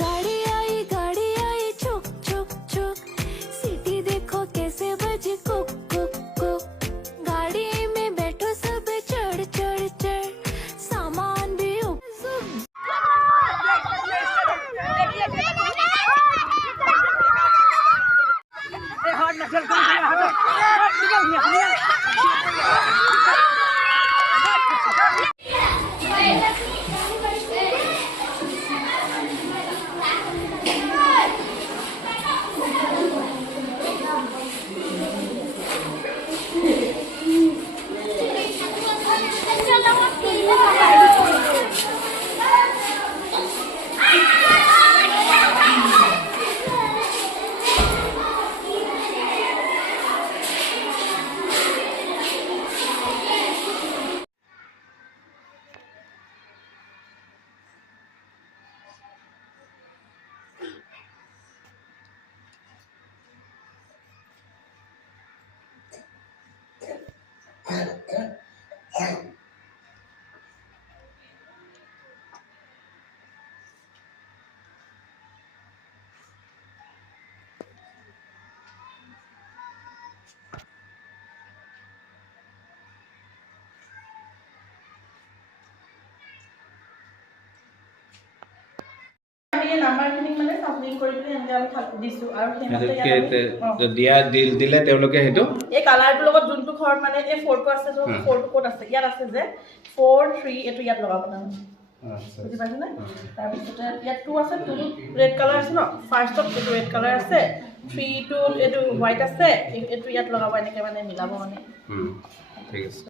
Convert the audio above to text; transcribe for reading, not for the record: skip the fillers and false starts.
गाड़ी आई छुक छुक छुक सिटी देखो कैसे बजे कुक कुक कुक गाड़ी में बैठो सब चढ़ चढ़ चढ़ सामान भी নাম্বাৰখিনি মানে সাবমিট কৰি পিনে এনেকৈ আমি দিছোঁ আৰু দিলে তেওঁলোকে সেইটো এই কালাৰটোৰ লগত যোনটো ঘৰত মানে এই 4টো আছে যে 4টো ক'ত আছে ইয়াত আছে যে 4 3 এইটো ইয়াত লগাব নহয় বুজি পাইছেনে তাৰপিছতে ইয়াত 2 আছে 2 ৰেড কালাৰ আছে ন ফাৰ্ষ্টত এইটো ৰেড কালাৰ আছে 3টো এইটো হোৱাইট আছে এইটো ইয়াত লগাব এনেকৈ মানে মিলাব মানে ঠিক আছে